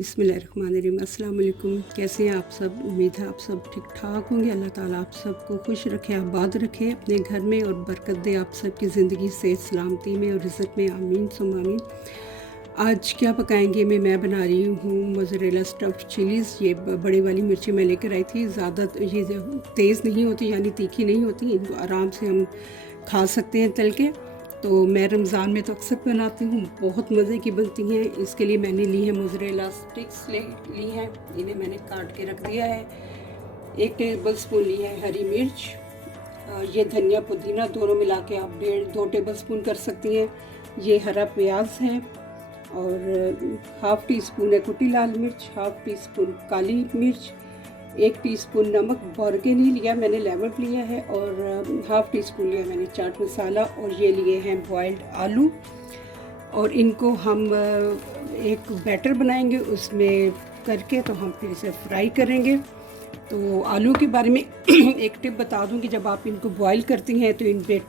बिस्मिल्लाहिर्रहमानिर्रहीम। अस्सलाम वालेकुम। कैसे हैं आप सब? उम्मीद है आप सब ठीक ठाक होंगे। अल्लाह ताला आप सबको खुश रखे, आबाद रखे अपने घर में और बरकत दे आप सबकी ज़िंदगी से, सलामती में और रिज़्क़ में। आमीन सुम्मा आमीन। आज क्या पकाएंगे मैं बना रही हूँ मोज़रेला स्टफ़्ड चिलीज़। ये बड़ी वाली मिर्ची मैं लेकर आई थी। ज़्यादा ये तेज़ नहीं होती, यानी तीखी नहीं होती। इनको आराम से हम खा सकते हैं तल के। तो मैं रमज़ान में तो अक्सर बनाती हूँ, बहुत मज़े की बनती हैं। इसके लिए मैंने ली है मोज़रेला स्टिक्स ली हैं, इन्हें मैंने काट के रख दिया है। 1 टेबल स्पून ली है हरी मिर्च, ये धनिया पुदीना दोनों मिला के आप 1.5-2 टेबल स्पून कर सकती हैं। ये हरा प्याज है और हाफ़ टी स्पून है कुटी लाल मिर्च, हाफ़ टी स्पून काली मिर्च, 1 टीस्पून नमक, बॉर्गे नहीं लिया मैंने, लेमन लिया है, और हाफ़ टी स्पून लिया मैंने चाट मसाला, और ये लिए हैं बॉइल्ड आलू। और इनको हम एक बैटर बनाएंगे, उसमें करके तो हम फिर इसे फ्राई करेंगे। तो आलू के बारे में एक टिप बता दूं कि जब आप इनको बॉईल करती हैं तो इन पे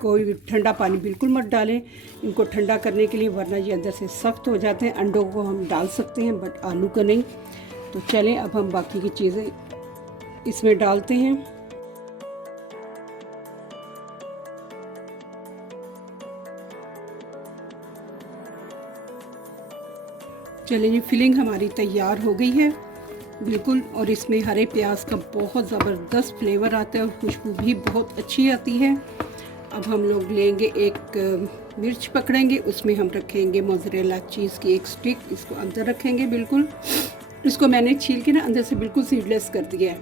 कोई ठंडा पानी बिल्कुल मत डालें, इनको ठंडा करने के लिए, वरना ये अंदर से सख्त हो जाते हैं। अंडों को हम डाल सकते हैं बट आलू को नहीं। तो चलें अब हम बाकी की चीज़ें इसमें डालते हैं। चलें जी, फिलिंग हमारी तैयार हो गई है बिल्कुल, और इसमें हरे प्याज का बहुत ज़बरदस्त फ्लेवर आता है और खुशबू भी बहुत अच्छी आती है। अब हम लोग लेंगे एक मिर्च पकड़ेंगे, उसमें हम रखेंगे मोज़रेला चीज़ की एक स्टिक, इसको अंदर रखेंगे बिल्कुल। इसको मैंने छील के ना अंदर से बिल्कुल सीडलेस कर दिया है,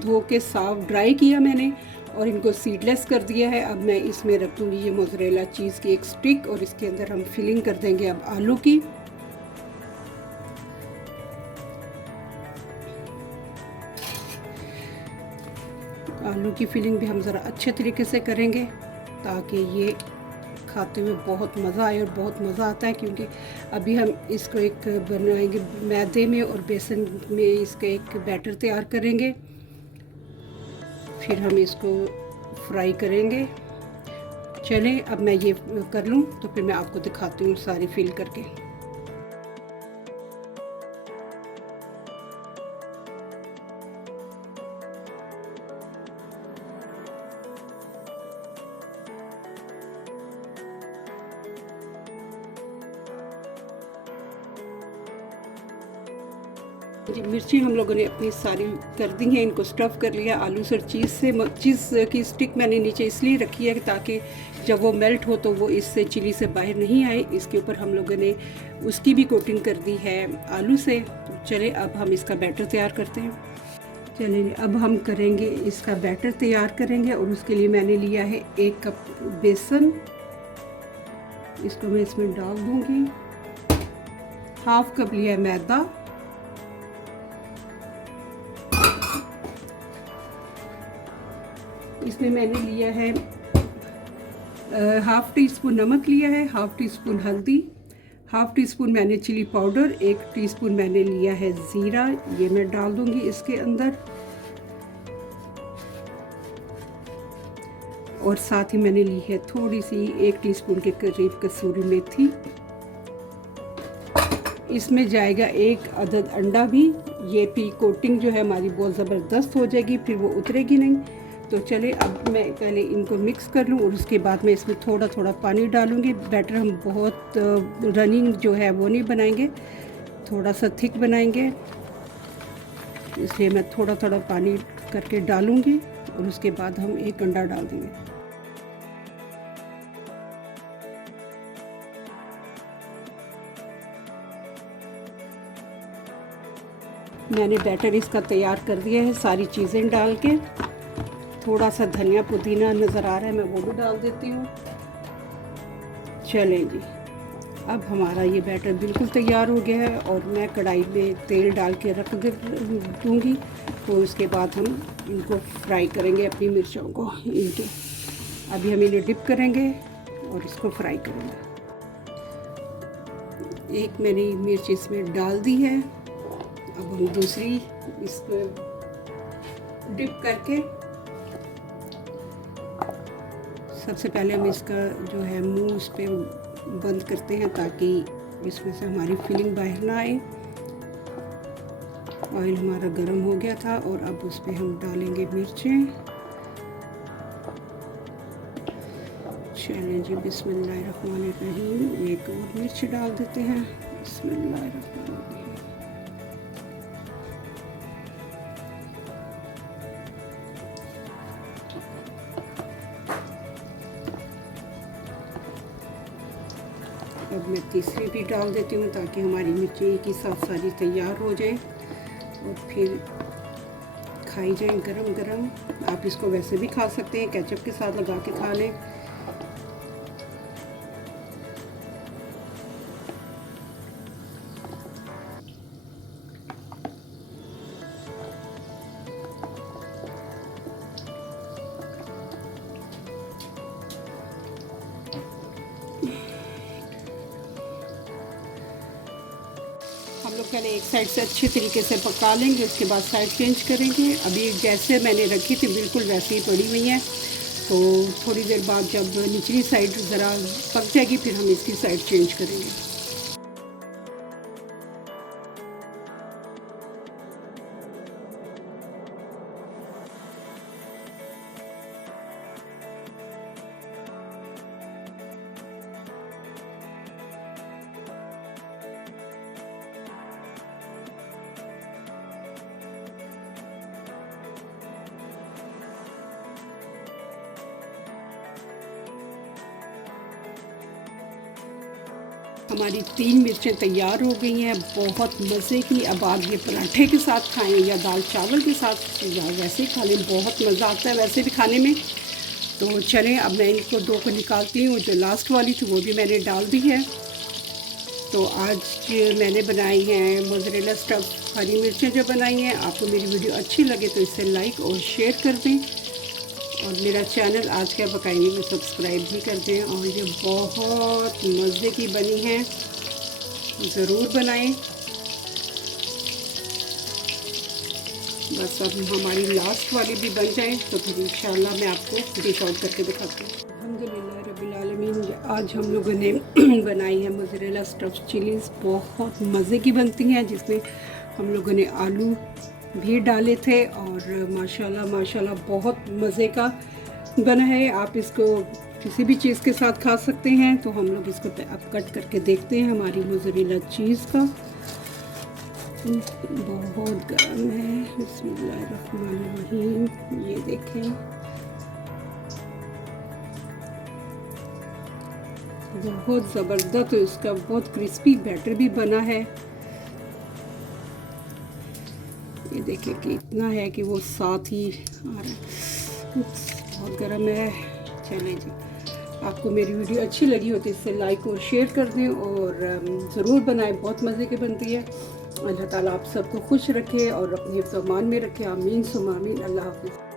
धो के साफ ड्राई किया मैंने और इनको सीडलेस कर दिया है। अब मैं इसमें रख दूँगी ये मोज़रेला चीज़ की एक स्टिक, और इसके अंदर हम फिलिंग कर देंगे अब आलू की। आलू की फिलिंग भी हम ज़रा अच्छे तरीके से करेंगे ताकि ये खाते हुए बहुत मज़ा आए, और बहुत मज़ा आता है क्योंकि अभी हम इसको एक बनाएंगे मैदे में और बेसन में, इसका एक बैटर तैयार करेंगे, फिर हम इसको फ्राई करेंगे। चलें अब मैं ये कर लूँ तो फिर मैं आपको दिखाती हूँ सारी फिल करके। जी, मिर्ची हम लोगों ने अपनी सारी कर दी हैं, इनको स्टफ़ कर लिया आलू से। चीज़ की स्टिक मैंने नीचे इसलिए रखी है ताकि जब वो मेल्ट हो तो वो इससे चिली से बाहर नहीं आए। इसके ऊपर हम लोगों ने उसकी भी कोटिंग कर दी है आलू से। तो चले अब हम इसका बैटर तैयार करते हैं। चलिए अब हम करेंगे इसका बैटर तैयार करेंगे, और उसके लिए मैंने लिया है 1 कप बेसन, इसको मैं इसमें डाल दूँगी। हाफ़ कप लिया है मैदा, इसमें मैंने लिया है हाफ़ टी स्पून नमक लिया है, हाफ़ टी स्पून हल्दी, हाफ़ टी स्पून मैंने चिली पाउडर, 1 टीस्पून मैंने लिया है ज़ीरा, ये मैं डाल दूंगी इसके अंदर। और साथ ही मैंने ली है थोड़ी सी 1 टीस्पून के करीब कसूरी मेथी। इसमें जाएगा 1 अदद अंडा भी। ये भी कोटिंग जो है हमारी बहुत ज़बरदस्त हो जाएगी, फिर वो उतरेगी नहीं। तो चले अब मैं पहले इनको मिक्स कर लूँ और उसके बाद मैं इसमें थोड़ा थोड़ा पानी डालूँगी। बैटर हम बहुत रनिंग जो है वो नहीं बनाएंगे, थोड़ा सा थिक बनाएंगे, इसलिए मैं थोड़ा थोड़ा पानी करके डालूँगी और उसके बाद हम 1 अंडा डाल देंगे। मैंने बैटर इसका तैयार कर दिया है सारी चीज़ें डाल के। थोड़ा सा धनिया पुदीना नज़र आ रहा है, मैं वो भी डाल देती हूँ। चलें जी, अब हमारा ये बैटर बिल्कुल तैयार हो गया है और मैं कढ़ाई में तेल डाल के रख दूँगी। तो उसके बाद हम इनको फ्राई करेंगे, अपनी मिर्चों को इनके। अभी हम इन्हें डिप करेंगे और इसको फ्राई करेंगे। एक मैंने मिर्च इसमें डाल दी है। अब हम दूसरी इसको डिप करके सबसे पहले हम इसका जो है मुंह उस पर बंद करते हैं ताकि इसमें से हमारी फिलिंग बाहर ना आए। ऑयल हमारा गर्म हो गया था और अब उस पर हम डालेंगे मिर्चें। चलें जी, बिस्मिल्लाहिर्रहमानिर्रहीम। एक और मिर्च डाल देते हैं। बिस्मिल्लाहिर्रहमानिर्रहीम। अब मैं तीसरी भी डाल देती हूँ ताकि हमारी मिर्ची एक ही साथ सारी तैयार हो जाए और फिर खाई जाए गरम गरम। आप इसको वैसे भी खा सकते हैं, केचप के साथ लगा के खा लें। हम लोग पहले एक साइड से अच्छे तरीके से पका लेंगे, उसके बाद साइड चेंज करेंगे। अभी जैसे मैंने रखी थी बिल्कुल वैसे ही पड़ी हुई हैं, तो थोड़ी देर बाद जब निचली साइड ज़रा पक जाएगी फिर हम इसकी साइड चेंज करेंगे। हमारी 3 मिर्चें तैयार हो गई हैं, बहुत मज़े की। अब आप ये पराठे के साथ खाएं या दाल चावल के साथ या वैसे ही खा लें, बहुत मज़ा आता है वैसे भी खाने में। तो चलें अब मैं इनको 2 को निकालती हूँ। जो लास्ट वाली थी वो भी मैंने डाल दी है। तो आज मैंने बनाई हैं मोज़रेला स्टफ़ हरी मिर्चें जो बनाई हैं। आपको मेरी वीडियो अच्छी लगे तो इसे लाइक और शेयर कर दें और मेरा चैनल आज क्या पकाएंगे वो सब्सक्राइब भी कर दें। और ये बहुत मज़े की बनी है, ज़रूर बनाएं। बस अब हमारी लास्ट वाली भी बन जाए तो फिर इंशाल्लाह मैं आपको डिश आउट करके दिखाती हूँ। अल्हम्दुलिल्लाह रब्बिल आलमीन, आज हम लोगों ने बनाई है मोज़रेला स्टफ़ चिलीज़। बहुत मज़े की बनती हैं, जिसमें हम लोगों ने आलू भी डाले थे और माशाल्लाह माशाल्लाह बहुत मज़े का बना है। आप इसको किसी भी चीज़ के साथ खा सकते हैं। तो हम लोग इसको अब कट करके देखते हैं हमारी मोज़रेला चीज़ का। बहुत गर्म है। बिस्मिल्लाहिर्रहमानिर्रहीम। ये देखें, बहुत ज़बरदस्त इसका बहुत क्रिस्पी बैटर भी बना है। ये देखिए कि इतना है कि वो साथ ही आ रहा है। बहुत गर्म है। चलें जी, आपको मेरी वीडियो अच्छी लगी हो तो इसे लाइक और शेयर कर दें और ज़रूर बनाएं, बहुत मज़े की बनती है। अल्लाह ताला आप सबको खुश रखे और अपने हिफ्ज़-ओ-अमान में रखे। आमीन सुम्मा आमीन। अल्लाह हाफ़िज़।